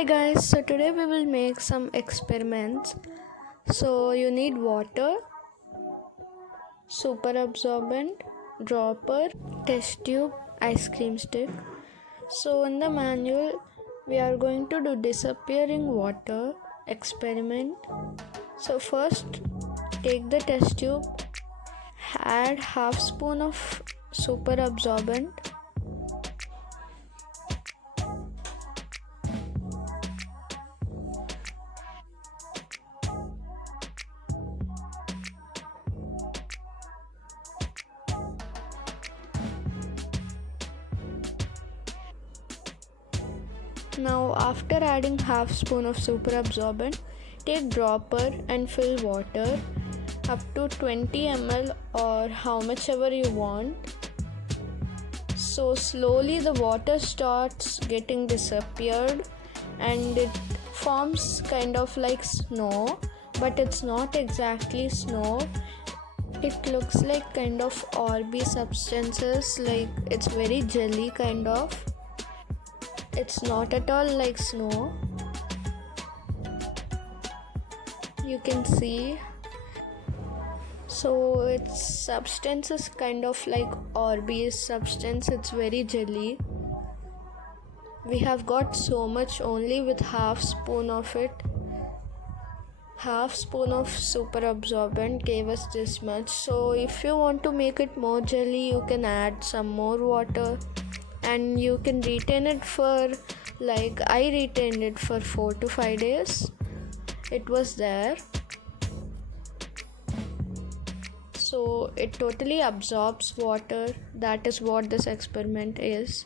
Hi guys, so today we will make some experiments. So you need water, super absorbent, dropper, test tube, ice cream stick. So in the manual we are going to do disappearing water experiment. So first take the test tube, add half spoon of super absorbent. Now after adding half spoon of super absorbent, take dropper and fill water up to 20 ml or how much ever you want. So slowly the water starts getting disappeared and it forms kind of like snow, but it's not exactly snow. It looks like kind of orby substances, like it's very jelly kind of. It's not at all like snow. You can see. So its substance is kind of like orby substance. It's very jelly. We have got so much only with half spoon of it. Half spoon of super absorbent gave us this much. So if you want to make it more jelly, you can add some more water. And you can retain it for, like I retained it for 4 to 5 days. It was there. So it totally absorbs water. That is what this experiment is.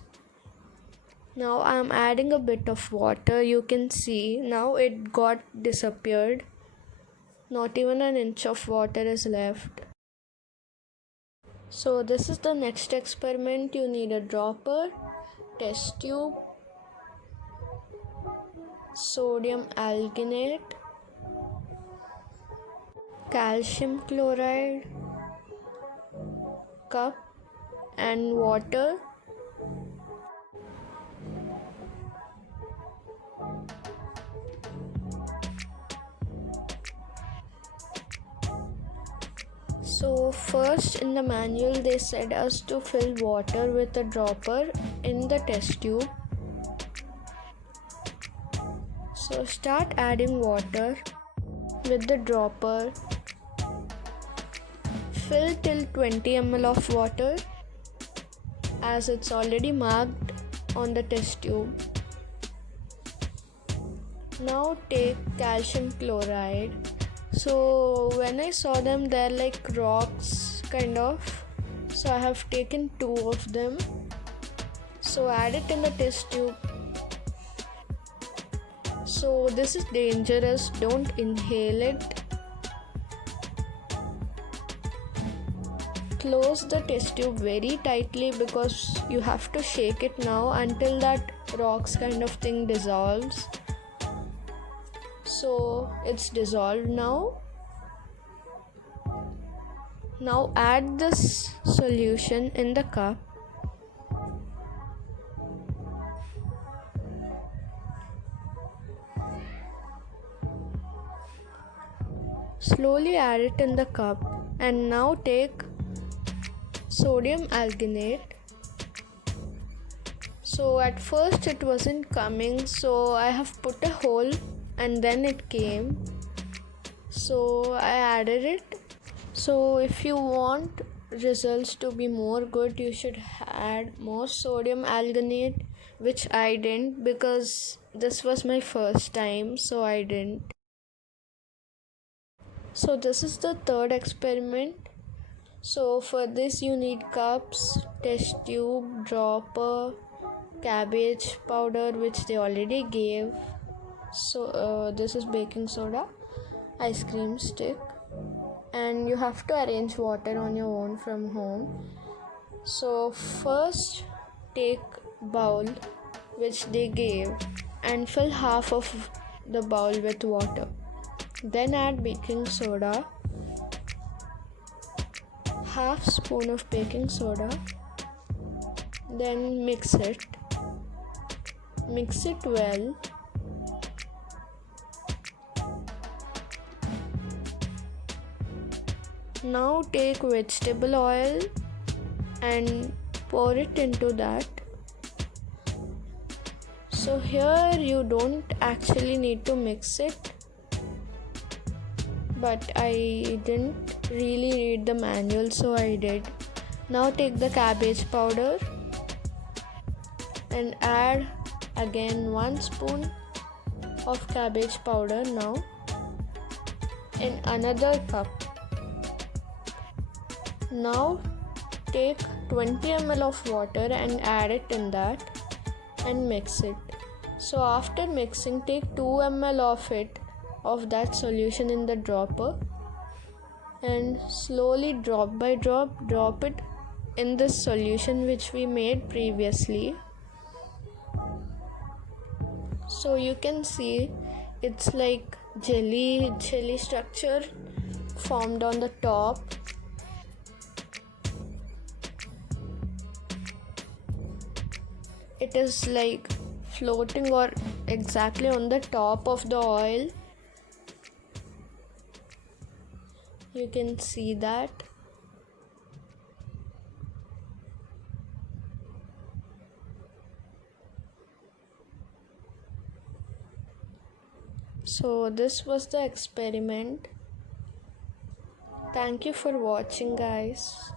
Now I am adding a bit of water. You can see now it got disappeared. Not even an inch of water is left. So this is the next experiment. You need a dropper, test tube, sodium alginate, calcium chloride, cup and water. So first in the manual they said us to fill water with a dropper in the test tube. So start adding water with the dropper. Fill till 20 ml of water as it's already marked on the test tube. Now take calcium chloride. So when I saw them, they're like rocks kind of. So I have taken 2 of them. So add it in the test tube. So this is dangerous, don't inhale it. Close the test tube very tightly because you have to shake it now until that rocks kind of thing dissolves. So it's dissolved now. Now add this solution in the cup. Slowly add it in the cup and now take sodium alginate. So at first it wasn't coming, so I have put a hole and then it came. So I added it. So if you want results to be more good, you should add more sodium alginate, which I didn't because this was my first time, so I didn't. So this is the third experiment. So for this you need cups, test tube, dropper, cabbage powder which they already gave. So this is baking soda, ice cream stick, and you have to arrange water on your own from home. So first take bowl which they gave and fill half of the bowl with water. Then add baking soda, half spoon of baking soda, then mix it well. Now take vegetable oil and pour it into that. So here you don't actually need to mix it, but I didn't really read the manual, so I did. Now take the cabbage powder and add again 1 spoon of cabbage powder now in another cup. Now take 20 ml of water and add it in that and mix it. So after mixing, take 2 ml of that solution in the dropper and slowly drop by drop it in this solution which we made previously. So you can see it's like jelly structure formed on the top. It is like floating or exactly on the top of the oil. You can see that. So this was the experiment. Thank you for watching, guys.